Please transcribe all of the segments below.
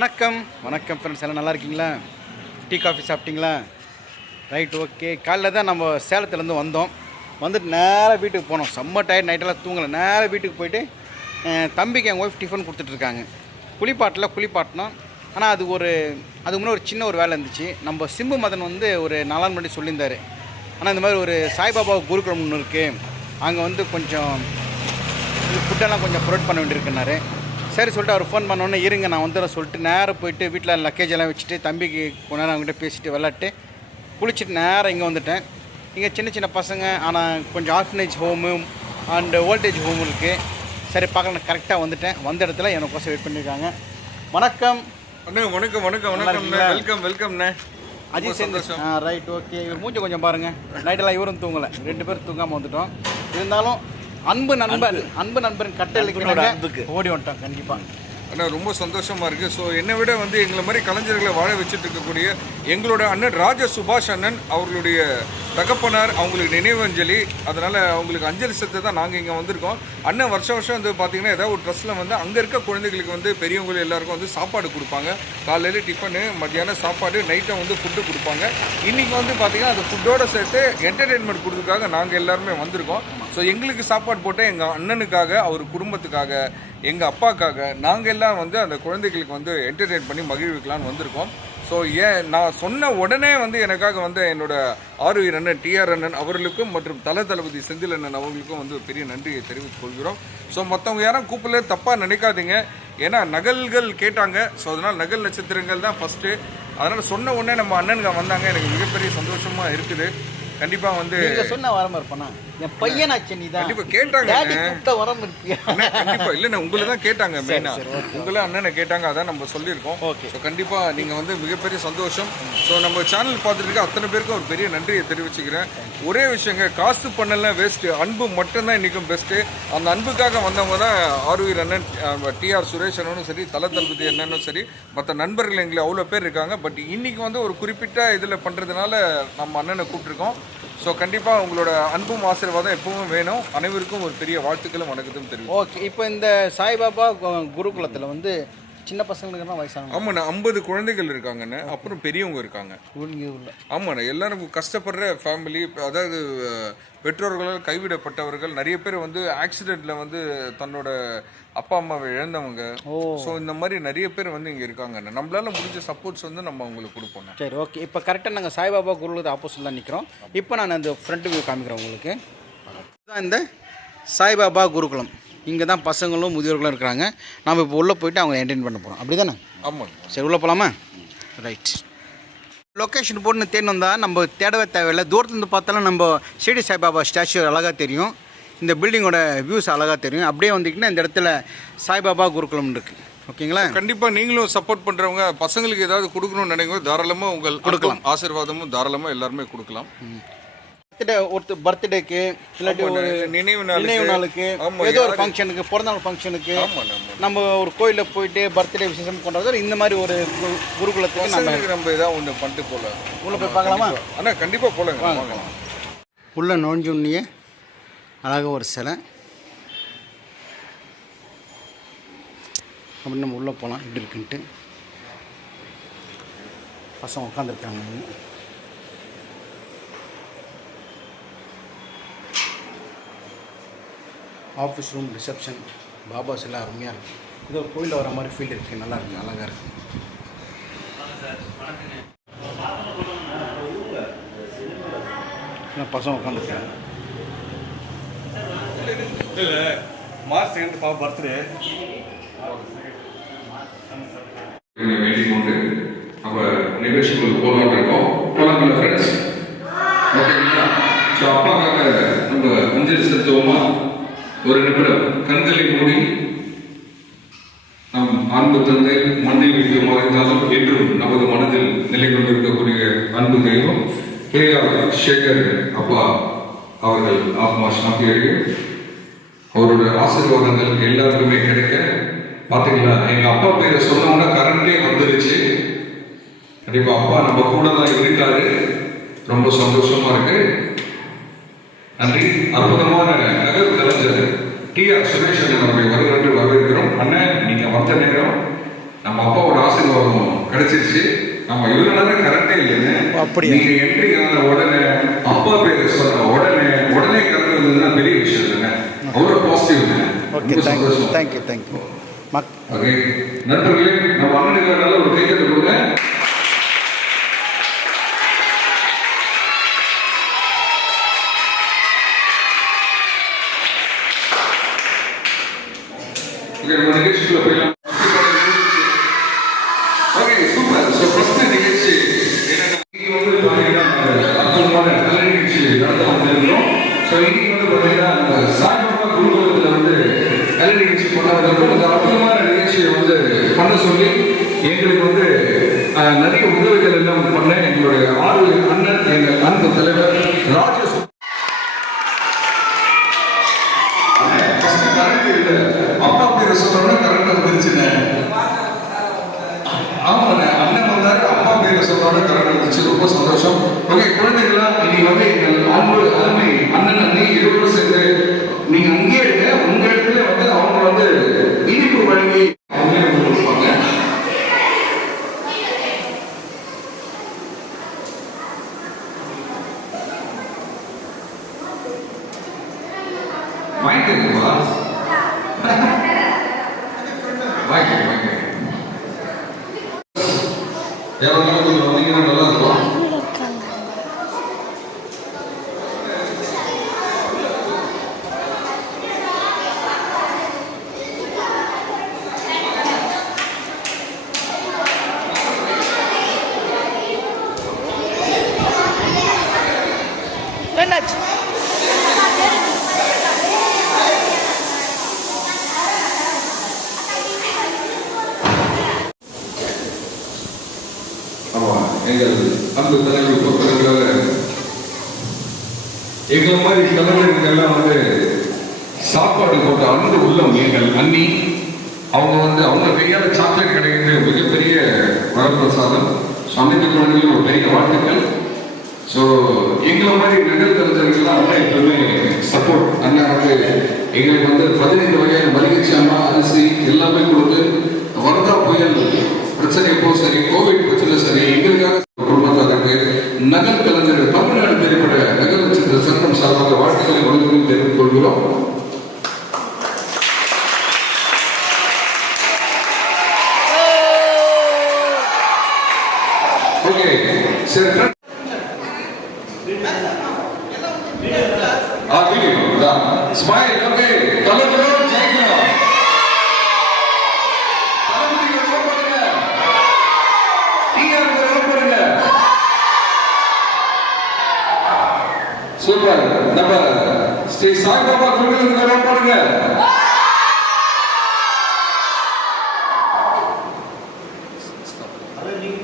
வணக்கம். வணக்கம் ஃப்ரெண்ட்ஸ் எல்லாம் நல்லா இருக்கீங்களா? டீ காஃபி சாப்பிட்டீங்களா? ரைட் ஓகே காலைல தான் நம்ம சேலத்துலேருந்து வந்தோம். வந்துட்டு நேராக வீட்டுக்கு போனோம். செம்ம டயர் நைட்டெல்லாம் தூங்கலை. நேராக வீட்டுக்கு போயிட்டு தம்பிக்கு எங்கள் ஒய்ஃப் டிஃபன் கொடுத்துட்ருக்காங்க குளிப்பாட்டில் குளிப்பாட்டினோம். ஆனால் அது ஒரு அதுக்கு முன்னே ஒரு சின்ன ஒரு வேலை இருந்துச்சு. நம்ம சிம்பு மதன் வந்து ஒரு நாலாம் மணி சொல்லியிருந்தார். ஆனால் இந்த மாதிரி ஒரு சாய்பாபா குருகுலம் ஒன்று இருக்குது அங்கே வந்து கொஞ்சம் ஃபுட்டெல்லாம் கொஞ்சம் ப்ரொவைட் பண்ண வேண்டியிருக்குனாரு சரி சொல்லிட்டு அவர் ஃபோன் பண்ணோன்னே இருங்க நான் வந்துடுறேன் சொல்லிட்டு நேராக போயிட்டு வீட்டில் லக்கேஜ் எல்லாம் வச்சுட்டு தம்பிக்கு கொஞ்ச நேரம் அவங்ககிட்ட பேசிட்டு விளாட்டு குளிச்சுட்டு நேராக இங்கே வந்துட்டேன். இங்கே சின்ன சின்ன பசங்க ஆனால் கொஞ்சம் orphanage home and old age home இருக்குது சரி பார்க்கலாம் கரெக்டாக வந்துட்டேன். வந்த இடத்துல எனக்கோசம் வெயிட் பண்ணியிருக்காங்க வணக்கம். அண்ணே வணக்கம் வணக்கம் வணக்கம்? வெல்கம் வெல்கம்ண்ணே அஜித் சேர்ந்து ஆ ரைட் ஓகே மூஞ்சி கொஞ்சம் பாருங்கள் நைட்டெல்லாம் இவரும் தூங்கலை. ரெண்டு பேரும் தூங்காமல் வந்துட்டோம். இருந்தாலும் அன்பு நண்பன் அன்பு. நண்பன் கட்டளைக்கு ஓடி வந்துட்டோம் கண்டிப்பாக அண்ணா ரொம்ப சந்தோஷமா இருக்கு. ஸோ என்னை விட வந்து எங்களை மாதிரி கலைஞர்களை வாழ வச்சுட்டு இருக்கக்கூடிய எங்களோட அண்ணன் ராஜ சுபாஷ் அண்ணன் அவர்களுடைய தகப்பனார் அவங்களுக்கு நினைவஞ்சலி அதனால அவங்களுக்கு அஞ்சலி செலுத்த தான் நாங்கள் இங்கே வந்திருக்கோம். அண்ணன் வருஷம் வருஷம் வந்து பார்த்தீங்கன்னா ஏதாவது ஒரு ட்ரெஸ்ஸில் வந்து அங்கே இருக்க குழந்தைகளுக்கு வந்து பெரியவங்க எல்லாருக்கும் வந்து சாப்பாடு கொடுப்பாங்க. காலையில் டிஃபனு மத்தியானம் சாப்பாடு நைட்டை வந்து ஃபுட்டு கொடுப்பாங்க. இன்னைக்கு வந்து பார்த்தீங்கன்னா அந்த ஃபுட்டோட சேர்த்து என்டர்டெயின்மெண்ட் கொடுக்கறதுக்காக நாங்கள் எல்லாருமே வந்திருக்கோம். ஸோ எங்களுக்கு சாப்பாடு போட்டால் எங்கள் அண்ணனுக்காக அவர் குடும்பத்துக்காக எங்கள் அப்பாக்காக நாங்கள் எல்லாம் வந்து அந்த குழந்தைகளுக்கு வந்து என்டர்டெயின் பண்ணி மகிழ்விக்கலாம்னு வந்திருக்கோம். ஸோ ஏன் நான் சொன்ன உடனே வந்து எனக்காக வந்து என்னோட ஆர்வீர் அண்ணன் டிஆர் அண்ணன் அவர்களுக்கும் மற்றும் தல தளபதி செந்தில் அண்ணன் அவங்களுக்கும் வந்து ஒரு பெரிய நன்றியை தெரிவித்துக் கொள்கிறோம். ஸோ மற்றவங்க யாரும் கூப்பிடல தப்பாக நினைக்காதீங்க. ஏன்னா நகல்கள் கேட்டாங்க. ஸோ அதனால் நகல் நட்சத்திரங்கள் தான் ஃபஸ்ட்டு அதனால் சொன்ன உடனே நம்ம அண்ணனுங்க வந்தாங்க. எனக்கு மிகப்பெரிய சந்தோஷமாக இருக்குது. கண்டிப்பாக வந்து நீங்க சொன்ன வரம் இருப்பனா? என் பையனாச்சு நீ தான் கண்டிப்பா கேட்டாங்க. டேடி கூப்பிட்ட வரம் இருப்பியா கண்டிப்பா. இல்ல நான் உங்களை தான் கேட்டாங்க மெயினா. உங்களை அண்ணனை கேட்டாங்க அதான் நம்ம சொல்லியிருக்கோம். ஸோ கண்டிப்பா நீங்க வந்து மிகப்பெரிய சந்தோஷம். ஸோ நம்ம சேனல் பார்த்துட்டு இருக்க அத்தனை பேருக்கும் ஒரு பெரிய நன்றியை தெரிவிச்சுக்கிறேன். ஒரே விஷயங்க காசு பண்ணலாம் வேஸ்ட் அன்பு மட்டும்தான் இன்னைக்கும் பெஸ்ட் அந்த அன்புக்காக வந்தவங்க தான் ஆர்வீர் அண்ணன் டிஆர் சுரேஷ் அண்ணனும் சரி தல தளபதி அண்ணனும் சரி மற்ற நண்பர்கள் எங்களுக்கு அவ்வளோ பேர் இருக்காங்க. பட் இன்னைக்கு வந்து ஒரு குறிப்பிட்ட இதில் பண்றதுனால நம்ம அண்ணனை கூப்பிட்டுருக்கோம். ஸோ கண்டிப்பாக உங்களோட அன்பும் ஆசீர்வாதம் எப்பவும் வேணும். அனைவருக்கும் ஒரு பெரிய வாழ்த்துக்களும் வணக்கத்தும் தெரியும் ஓகே இப்போ இந்த சாய்பாபா குருகுலத்தில் வந்து சின்ன பசங்களுக்கு தான் வயசானவங்க. ஆமாண்ணா ஐம்பது குழந்தைகள் இருக்காங்கண்ணே. அப்புறம் பெரியவங்க இருக்காங்க. ஆமாண்ணா எல்லாரும் கஷ்டப்படுற ஃபேமிலி அதாவது பெற்றோர்களால் கைவிடப்பட்டவர்கள் நிறைய பேர் வந்து ஆக்சிடெண்ட்ல வந்து தன்னோட அப்பா அம்மாவை இழந்தவங்க. ஓ. ஸோ இந்த மாதிரி நிறைய பேர் வந்து இங்கே இருக்காங்கண்ணே. நம்மளால முடிஞ்ச சப்போர்ட்ஸ் வந்து நம்ம அவங்களுக்கு கொடுப்போம் சரி ஓகே இப்போ கரெக்டாக நாங்கள் சாய்பாபா குருகுலத்து ஆப்போசிட் தான் நிற்கிறோம் இப்போ நான் அந்த ஃப்ரண்ட் வியூ காமிக்கிறேன் உங்களுக்கு. இதுதான் இந்த சாய்பாபா குருகுலம். இங்கே தான் பசங்களும் முதியோர்களும் இருக்கிறாங்க. நம்ம இப்போ உள்ளே போயிட்டு அவங்க என்டர்டைன் பண்ண போகிறோம் அப்படி தானே ஆமாங்க. சரி உள்ளே போகலாமா ரைட் லொக்கேஷன் போட்டு தேடி வந்தால் நம்ம தேடவே தேவையில்லை. தூரத்துலேருந்து பார்த்தாலும் நம்ம ஷிரடி சாய்பாபா ஸ்டாச்சு அழகாக தெரியும். இந்த பில்டிங்கோட வியூஸ் அழகாக தெரியும். அப்படியே வந்தீங்கன்னா இந்த இடத்துல சாய்பாபா குருகுலம் இருக்குது ஓகேங்களா? கண்டிப்பா நீங்களும் சப்போர்ட் பண்றவங்க பசங்களுக்கு ஏதாவது கொடுக்கணும்னு நினைக்கும் தாராளமா உங்கள் கொடுக்கலாம். ஆசீர்வாதமும் தாராளமா எல்லாருமே கொடுக்கலாம். பர்த்டே ஒருத்தர் பர்த்டேக்கு இல்லாட்டி ஒரு நினைவு நினைவு நாளுக்கு ஏதோ ஒரு ஃபங்க்ஷனுக்கு பிறந்தநாள் ஃபங்க்ஷனுக்கு நம்ம ஒரு கோயிலில் போயிட்டு பர்த்டே விசேஷம் கொண்டாடுறது இந்த மாதிரி ஒரு குருகுலத்துக்கு நம்ம நம்ம ஏதாவது ஒன்று பண்ணிட்டு போகலாம். உள்ளே போய் பார்க்கலாமா? அண்ணா கண்டிப்பா போலங்க வாங்கலாம் உள்ளே நுழைஞ்சோன்னியே அழகாக ஒரு சிலை. அப்படி நம்ம உள்ளே போகலாம் இப்படி இருக்குன்ட்டு. பசங்க உட்காந்துருக்காங்க ஆஃபீஸ் ரூம் ரிசப்ஷன் பாபா எல்லாம் அருமையாக இருக்குது இது ஒரு கோயிலில் வர மாதிரி ஃபீல் இருக்குது நல்லா இருக்குது அழகாக இருக்குது நான் பசங்க உட்காந்துருக்காங்க மார்ச் செகண்ட் பா பர்த்டே ஒரு நிமிடம் கண்களை மூடி நம் அன்பு தந்தை மண்ணில் வீட்டு மறைந்தாலும் என்றும் நமது மனதில் நிலை கொண்டிருக்கக்கூடிய அன்பு தெய்வம் பேயாளர் சேகர் அப்பா அவர்கள் ஆத்மா சாம்பியர்கள் அவரோட ஆசீர்வாதங்கள் எல்லாருக்குமே கிடைக்க பார்த்தீங்களா? எங்க அப்பா பேரை சொன்னோம்னா கரண்டே வந்துருச்சு. கண்டிப்பா அப்பா நம்ம கூட தான் இருக்காரு. ரொம்ப சந்தோஷமா இருக்கு. நன்றி. அற்புதமான நகர் கலைஞர் டி ஆர் சுரேஷ் அவர்களை வருகிறன்று வரவேற்கிறோம். அண்ணன் நீங்க வந்த நேரம் நம்ம அப்பாவோட ஆசீர்வாதம் கிடைச்சிருச்சு. நம்ம இவ்வளவு நேரம் கரண்டே அப்படி நீங்க என்ட்ரி ஆன உடனே அப்பா பேரை சொன்ன உடனே உடனே கரண்ட் வந்ததுன்னா பெரிய விஷயம் இல்லைங்க. அவ்வளவு பாசிட்டிவ்ங்க okay thank you thank you thank you நண்பர்களே நம்ம அண்ணனுக்கு ஒரு கைத்தட்டு கொடுங்க. வந்து கலந்து ரொம்ப சந்தோஷம். ஓகே குழந்தைகள்லாம் இன்னைக்கு வந்து எங்கள் அன்பு அருமை சமைக்க குழந்தைகளுக்கு ஒரு பெரிய வாழ்த்துக்கள். ஸோ எங்களை மாதிரி நகல் கலைஞர்கள்லாம் அவங்க எப்பவுமே சப்போர்ட் அண்ணா வந்து எங்களுக்கு வந்து பதினைந்து வகையான மளிகை சாமான் அரிசி எல்லாமே கொடுத்து வரதா புயல் பிரச்சனை எப்போ சரி கோவிட் பிரச்சனை சரி ಅದೇ ನೀವು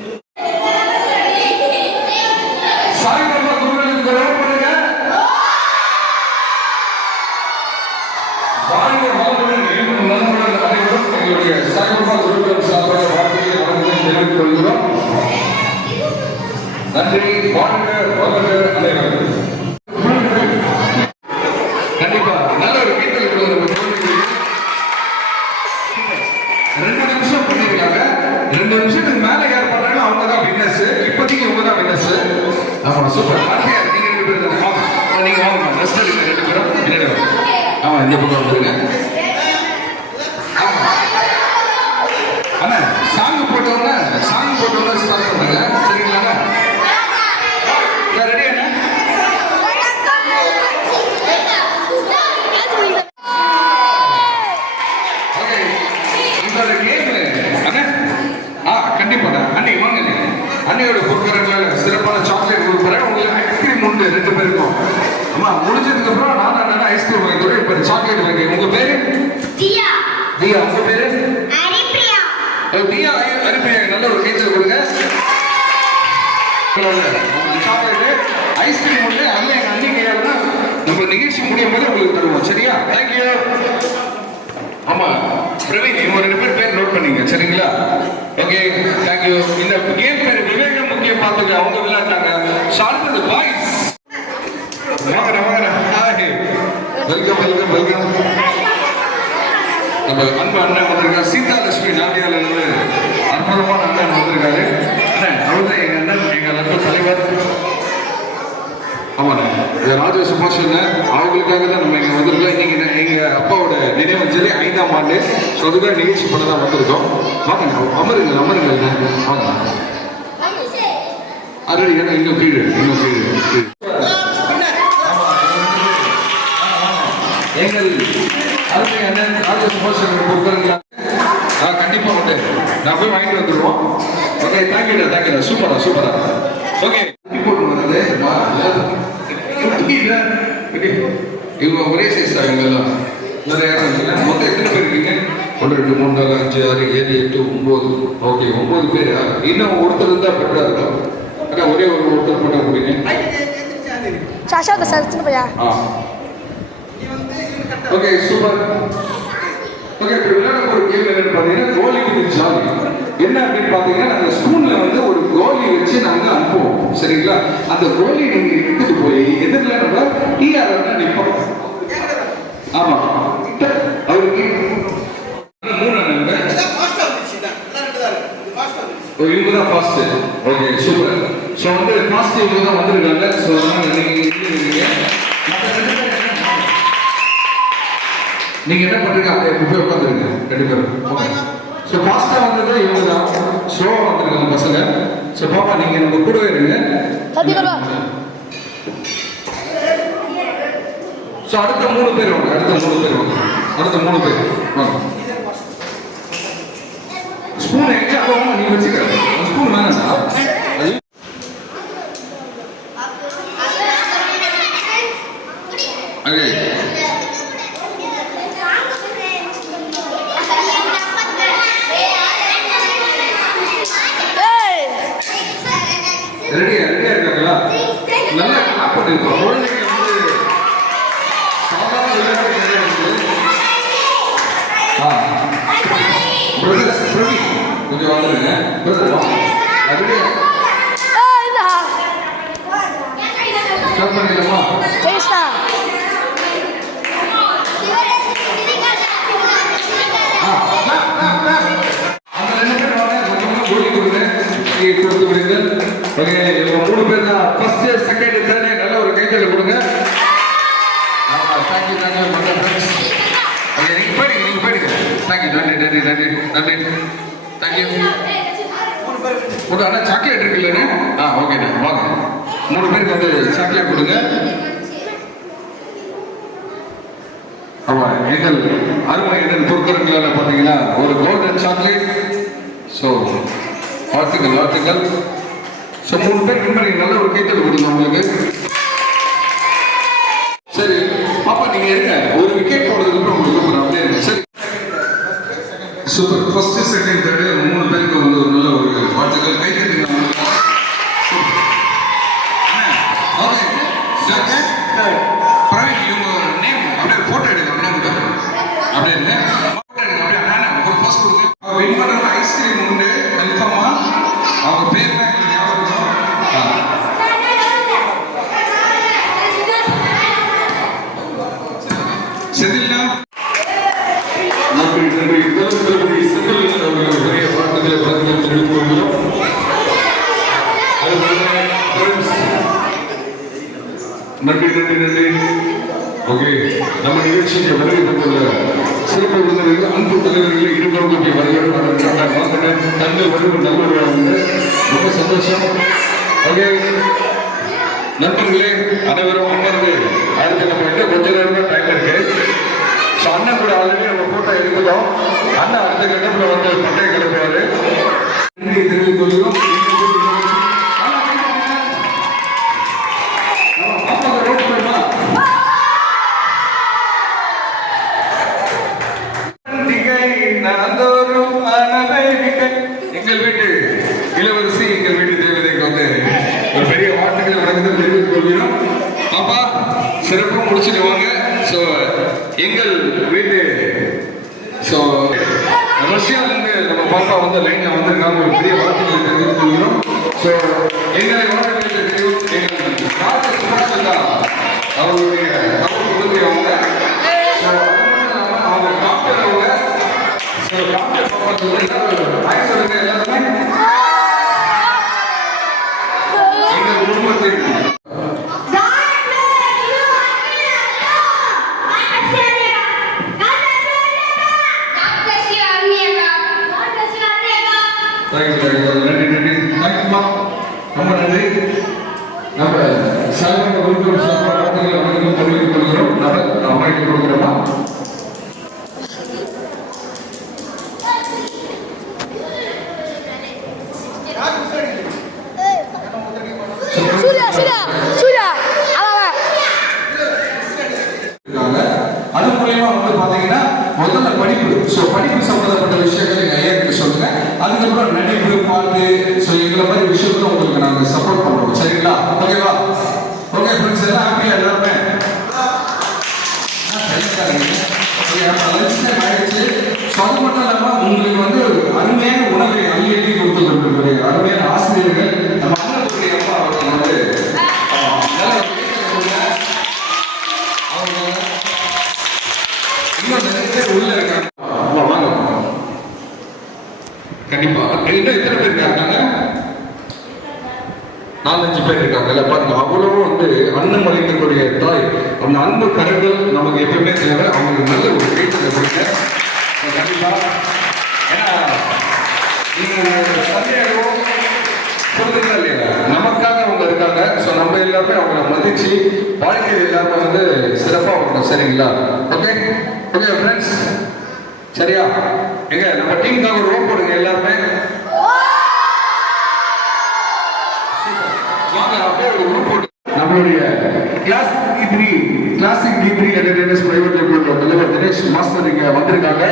பார்த்துக்க அவங்க விளையாட்டாங்க ஸோ பாய்ஸ் வாங்க வாங்க. ஹாய் வெல்கம் வெல்கம் வெல்கம் நம்ம அன்பு அண்ணன் வந்திருக்காரு. சீதாலட்சுமி நாட்டியால இருந்து அற்புதமான அண்ணன் வந்திருக்காரு. அண்ணன் அவர் தான் எங்க அண்ணன் எங்க நட்பு தலைவர். ஆமாண்ணே இது ராஜ சுபாஷ் அவங்களுக்காக தான் நம்ம இங்க வந்திருக்கோம். இன்னைக்கு எங்கள் அப்பாவோட நினைவஞ்சலி ஐந்தாம் ஆண்டு. ஸோ அதுக்காக நிகழ்ச்சி பண்ண தான் வந்திருக்கோம். வாங்க அமருங்க அமருங்க அண்ணன். வாங்க. அருள் இன்னும் கீழே இன்னும் கீழே. எங்கள் அருமை அண்ணன் ராஜ சுபாஷ் அவர்கள் கொடுக்குறீங்களா ஆ கண்டிப்பா உண்டு. நான் போய் வாங்கிட்டு வந்துருவோம். ஓகே தேங்க்யூடா தேங்க்யூடா சூப்பரா சூப்பரா ஓகே போட்டு வர்றது வா, எல்லாரும். புரியுதா? ஓகே. இவங்க ஒரே சைஸ் தான் இவங்க எல்லாம் வேற யாரும் இல்லை. மொத்தம் எத்தனை பேர் இருக்கீங்க? ஒன்று ரெண்டு மூணு நாலு அஞ்சு ஆறு ஏழு எட்டு ஒன்பது. ஓகே ஒன்பது பேரா. இன்னும் ஒருத்தர் இருந்தா பெட்டரா இருக்கும். அக்கா ஒரே ஒரு ஒருத்தர் பண்ண முடியுங்க சாஷாவுக்கு சார் சின்ன பையா ஆ. ஓகே சூப்பர் ஓகே இப்போ விளையாட ஒரு கேம் என்னன்னு பார்த்தீங்கன்னா கோலி வித் ஜாலி என்ன அப்படின்னு பார்த்தீங்கன்னா நாங்கள் ஸ்கூல்ல வந்து ஒரு கோலி வச்சு நாங்கள் அனுப்புவோம். சரிங்களா? அந்த கோலி நீங்க எடுத்துட்டு போய் எதிரில் நம்ம டிஆர் நிற்போம் ஆமா. அவருக்கு மூணு அண்ணன் ஓ, இவங்க தான் ஃபாஸ்ட் ஓகே சூப்பர் ஸோ வந்து ஃபாஸ்ட் இவங்க தான் வந்திருக்காங்க. ஸோ அதனால நீங்க என்ன பண்றாங்க? அப்படியே போய் உட்காந்துருங்க ரெண்டு பேரும். ஸோ ஃபாஸ்ட்டாக வந்தது இவங்க தான் ஸ்லோவாக வந்திருக்காங்க பசங்க. ஸோ பாப்பா நீங்க நம்ம கூடவே இருங்க. ஸோ அடுத்த மூணு பேர் வாங்க. அடுத்த மூணு பேர் வாங்க. அடுத்த மூணு பேர். வாங்க ஸ்பூன் எங்க போகாம நீ வச்சுக்க ஸ்பூன் வேணாம்டா அது ஓகே ஏய் ரெடியா ரெடியா இருக்காங்களா? நல்லா கிளாப் பண்ணிருக்கோம் குழந்தைங்க வந்து சாதாரண விளையாட்டு பிரதர் பிரவீன் கொஞ்சம் வந்துருங்க. பிரதர் வா ரெடியா ஏய் இல்லா ஸ்டார்ட் பண்ணிடலாமா ஜெயிஸ்டா அந்த ரெண்டு பேர் வாங்க கொஞ்சமா கோலி கொடுங்க நீங்க கொடுத்து விடுங்க ஓகே இவங்க மூணு பேர் தான் ஃபர்ஸ்ட் செகண்ட் தேர்ட் நல்ல ஒரு கைத்தறி கொடுங்க ஆமா தேங்க்யூ தேங்க்யூ மற்ற ஃப்ரெண்ட்ஸ் ஓகே நீங்க போயிடுங்க நீங்க போயிடுங்க தேங்க்யூ நன்றி நன்றி நன்றி நன்றி தேங்க்யூ ஒரு அண்ணா சாக்லேட் இருக்குல்லண்ணே ஆ ஓகேண்ணே வாங்க. மூணு பேருக்கு வந்து சாக்லேட் கொடுங்க. ஆமா எங்கள் அருமை எங்கள் பொறுத்தவர்களால் பார்த்தீங்கன்னா ஒரு கோல்டன் சாக்லேட் ஸோ வாழ்த்துக்கள் வாழ்த்துக்கள். ஸோ மூணு பேர் முன்னாடி நல்ல ஒரு கைத்தல் கொடுங்க உங்களுக்கு. சரி பாப்பா நீங்க இருங்க. ஒரு விக்கெட் போடுறதுக்கு அப்புறம் உங்களுக்கு கூப்பிடுறேன். அப்படியே இருங்க. சரி. சூப்பர் ஃபர்ஸ்ட் செகண்ட் தேர்டு மூணு பேருக்கு வந்து ஒரு நல்ல ஒரு வாழ்த்துக்கள். கை தட்டுங்க அவங்களுக்கு. ஓகே செகண்ட் பிரவீன் இவங்க நேம் அப்படியே போட்டோ எடுங்க அண்ணன் கூட அப்படியே இருங்க போட்டோ எடுங்க அப்படியே அண்ணா ஒரு போஸ்ட் கொடுங்க அவங்க வின் பண்ண ஐஸ்கிரீம் உண்டு கன்ஃபார்மா அவங்க பேர் தான் எங்களுக்கு ஞாபகம் இருக்கும். ஆ. செதில்னா நன்றி நன்றி முதல் தளபதி செந்தில் அவர்கள் பெரிய பாட்டுகளை பாட்டுகளை தெரிவித்துக் கொள்கிறோம் அதுபோல friends, நன்றி நன்றி நன்றி ஓகே நம்ம நிகழ்ச்சிக்கு வருகை தந்துள்ள சிறப்பு விருந்தினர்கள் அன்பு தலைவர்கள் இருவருக்கும் வருகிற தந்து வருகிற நல்லவர்களாக உண்டு ரொம்ப சந்தோஷம் ஓகே நண்பர்களே பேர் இருக்காங்கல்ல பாருங்க அவ்வளவு வந்து அண்ணன் மலைஞர்களுடைய தாய். அந்த அன்பு கரங்கள் நமக்கு எப்பவுமே தேவை. அவங்களுக்கு நல்ல ஒரு வீட்டில் கொடுங்க. கண்டிப்பாக ஏன்னா நீங்கள் சந்தேகம் சொல்றீங்களா இல்லையா? நமக்காக அவங்க இருக்காங்க. ஸோ நம்ம எல்லாருமே அவங்கள மதிச்சு வாழ்க்கையில் எல்லாருமே வந்து சிறப்பாக இருக்கணும் சரிங்களா? ஓகே ஓகே ஃப்ரெண்ட்ஸ் சரியா? எங்க நம்ம டீமுக்காக ஒரு ரோப் போடுங்க எல்லாருமே வாங்க அப்படியே ஒரு group நம்மளுடைய class T classic T entertainers private limited தலைவர் தினேஷ் மாஸ்டர் இங்க வந்திருக்காங்க.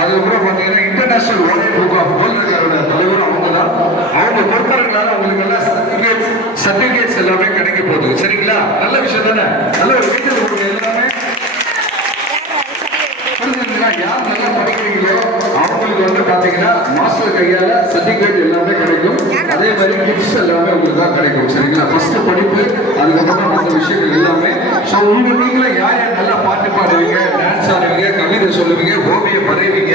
அதுக்கப்புறம் பார்த்தீங்கன்னா international world book of world தலைவர் அவங்க தான் அவங்க பொறுப்பறங்களால உங்களுக்கு எல்லாம் சர்டிஃபிகேட்ஸ் எல்லாமே கிடைக்க போகுது. சரிங்களா? நல்ல விஷயம் தானே? நல்ல ஒரு வீட்டில் எல்லாமே. யார் நல்லா படிக்கிறீங்களோ உங்களுக்கு வந்து பாத்தீங்கன்னா மாஸ்டர் கையால சர்டிபிகேட் எல்லாமே கிடைக்கும். அதே மாதிரி கிட்ஸ் எல்லாமே உங்களுக்கு தான் கிடைக்கும் சரிங்களா? ஃபர்ஸ்ட் படிப்பு அதுக்கப்புறம் மற்ற விஷயங்கள் எல்லாமே. ஸோ உங்க நீங்களே யார் யார் நல்லா பாட்டு பாடுவீங்க? டான்ஸ் ஆடுவீங்க? கவிதை சொல்லுவீங்க? ஓவியம் வரைவீங்க?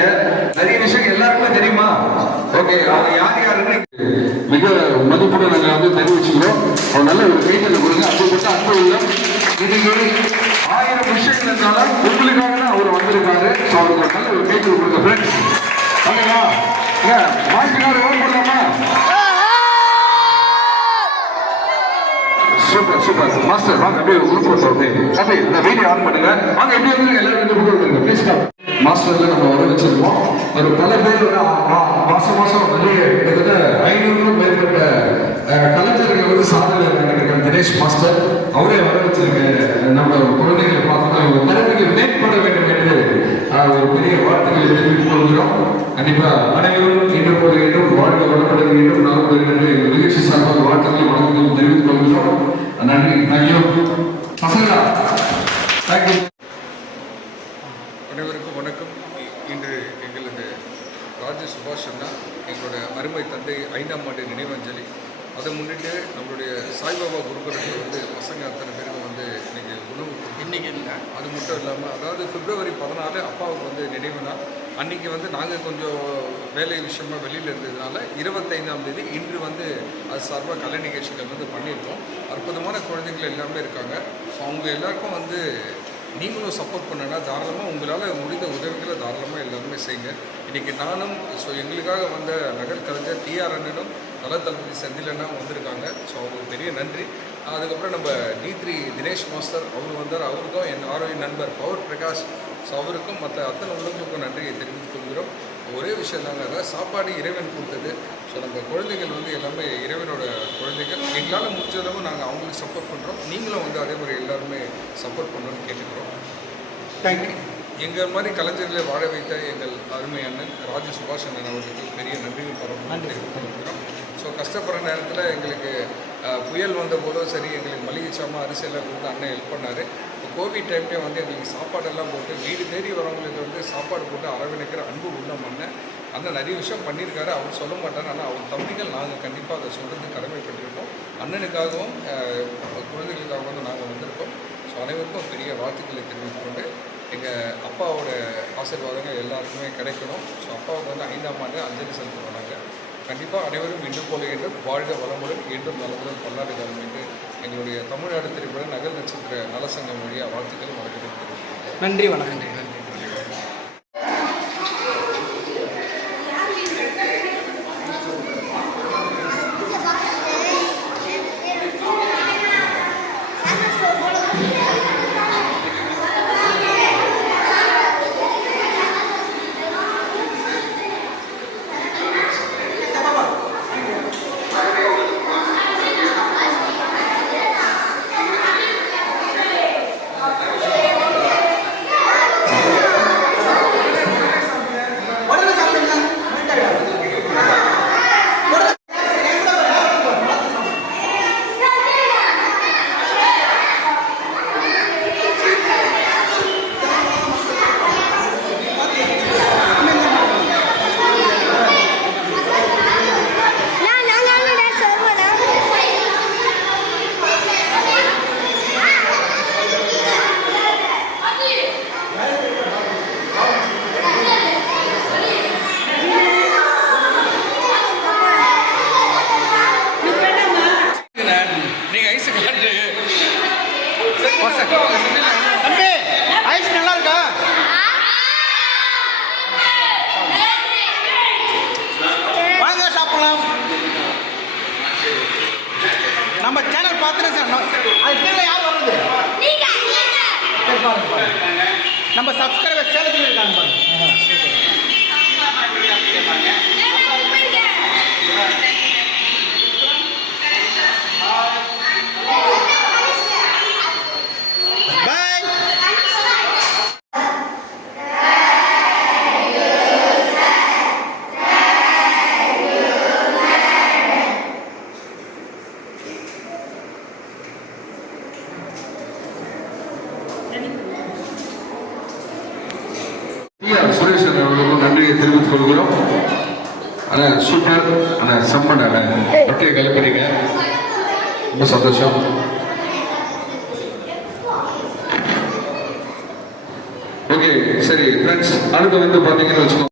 நிறைய விஷயம் எல்லாருக்குமே தெரியுமா? ஓகே அவங்க யார் யாருன்னு மிக மதிப்புடன் நாங்கள் வந்து தெரிவிச்சுக்கிறோம். அவங்க நல்ல ஒரு கைத்தல கொடுங்க. அப்படிப்பட்ட அன்பு உள்ளம் இன்னைக்கு ஆயிரம் விஷயங்கள் இருந்தாலும் உங்களுக்காக தான் அவர் வந்திருக்காரு. ஸோ அவருக்கு நல்ல ஒரு கைத்தல் கொடுங்க ஃப்ரெண்ட்ஸ் சூப்பர் சூப்பர் மாஸ்டர் வாங்க அப்படியே குரூப் போட்டோ அப்படியே அப்படியே இந்த வீடியோ ஆன் பண்ணுங்க. வாங்க எப்படி வந்து எல்லாரும் இந்த பக்கம் வந்துருங்க ப்ளீஸ் மாஸ்டர்ல நம்ம வர வச்சிருக்கோம். ஒரு பல பேர் மாசம் மாசம் வந்து கிட்டத்தட்ட ஐநூறுக்கும் மேற்பட்ட கலைஞர்கள் வந்து சாதனை இருக்காங்க தினேஷ் மாஸ்டர் அவரே வர வச்சிருக்க நம்ம குழந்தைகளை பார்த்தோம்னா இவங்க திறமைக்கு மேம்பட வேண்டும் என்று ஒரு பெரிய வார்த்தைகளை தெரிவித்துக் கொள்கிறோம். கண்டிப்பா. அனைவரும் இன்று போது என்றும் வாழ்க என்றும் நாங்கள் என்று நிகழ்ச்சி சார்பாக வாழ்த்துக்களை வணக்கங்களும் தெரிவித்துக் கொள்கிறோம் நன்றி தேங்க்யூ பசங்களா தேங்க்யூ அனைவருக்கும் வணக்கம். இன்று எங்களது ராஜ சுபாஷ் அண்ணா எங்களோட அருமை தந்தை ஐந்தாம் ஆண்டு நினைவஞ்சலி. அதை முன்னிட்டு நம்மளுடைய சாய்பாபா குருகுலத்தில் வந்து பசங்க அத்தனை பேருக்கு வந்து இன்னைக்கு உணவு இன்னைக்கு இல்லை. அது மட்டும் இல்லாமல் அதாவது பிப்ரவரி பதினாலு அப்பாவுக்கு வந்து நினைவு நாள். அன்றைக்கி வந்து நாங்கள் கொஞ்சம் வேலை விஷயமா வெளியில் இருந்ததுனால இருபத்தைந்தாம் தேதி இன்று வந்து அது சார்பாக கலை நிகழ்ச்சிகள் வந்து பண்ணியிருக்கோம். அற்புதமான குழந்தைகள் எல்லாமே இருக்காங்க. ஸோ அவங்க எல்லாருக்கும் வந்து நீங்களும் சப்போர்ட் பண்ணனா தாராளமாக உங்களால் முடிந்த உதவிகளை தாராளமாக எல்லாருமே செய்யுங்க. இன்றைக்கி நானும் ஸோ எங்களுக்காக வந்த நகர் கலைஞர் டிஆர் அண்ணனும் நல தளபதி செந்திலண்ணா வந்திருக்காங்க. ஸோ அவங்களுக்கு பெரிய நன்றி. அதுக்கப்புறம் நம்ம டி த்ரீ தினேஷ் மாஸ்டர் அவர் வந்தார். அவருக்கும் என் ஆரோக்கிய நண்பர் பவர் பிரகாஷ் ஸோ அவருக்கும் மற்ற அத்தனை உள்ளவங்களுக்கும் நன்றியை தெரிவித்துக் கொள்கிறோம். ஒரே விஷயம் தாங்க அதாவது சாப்பாடு இறைவன் கொடுத்தது. ஸோ நம்ம குழந்தைகள் வந்து எல்லாமே இறைவனோட குழந்தைகள். எங்களால் முடிஞ்ச அளவு நாங்கள் அவங்களுக்கு சப்போர்ட் பண்ணுறோம் நீங்களும் வந்து அதே மாதிரி எல்லாருமே சப்போர்ட் பண்ணணும்னு கேட்டுக்கிறோம். தேங்க்யூ எங்கள் மாதிரி கலைஞர்களை வாழ வைத்த எங்கள் அருமை அண்ணன் ராஜ சுபாஷ் அண்ணன் அவர்களுக்கு பெரிய நன்றிகள் பரவாயில்லை ஸோ கஷ்டப்படுற நேரத்தில் எங்களுக்கு புயல் வந்த போதும் சரி எங்களுக்கு மளிகை சாமான் அரிசி எல்லாம் கொடுத்து அண்ணன் ஹெல்ப் பண்ணார். கோவிட் டைம்லேயே வந்து எங்களுக்கு சாப்பாடெல்லாம் போட்டு வீடு தேடி வரவங்களுக்கு வந்து சாப்பாடு போட்டு அரவணைக்கிற அன்பு உள்ள அண்ணன் அந்த நிறைய விஷயம் பண்ணியிருக்காரு. அவர் சொல்ல மாட்டார். ஆனால் அவர் தம்பிகள் நாங்கள் கண்டிப்பாக அதை சொல்கிறது கடமைப்பட்டிருக்கோம். அண்ணனுக்காகவும் குழந்தைகளுக்காகவும் வந்து நாங்கள் வந்திருக்கோம். ஸோ அனைவருக்கும் பெரிய வாழ்த்துக்களை தெரிவித்துக்கொண்டு எங்கள் அப்பாவோட ஆசீர்வாதங்கள் எல்லாருக்குமே கிடைக்கணும். ஸோ அப்பாவுக்கு வந்து ஐந்தாம் ஆண்டு அஞ்சலி செலுத்த வராங்க கண்டிப்பாக அனைவரும் இன்று போல என்றும் வாழ்க வளமுடன் என்றும் நலமுடன் பல்லாண்டு காலம் என்று எங்களுடைய தமிழ்நாடு திரைப்பட நகல் நட்சத்திர நலசங்கம் வழியாக வாழ்த்துக்கள் வணக்கம் நன்றி வணக்கம். நன்றி அடுத்து வந்து பார்த்தீங்கன்னு வச்சுக்கோங்க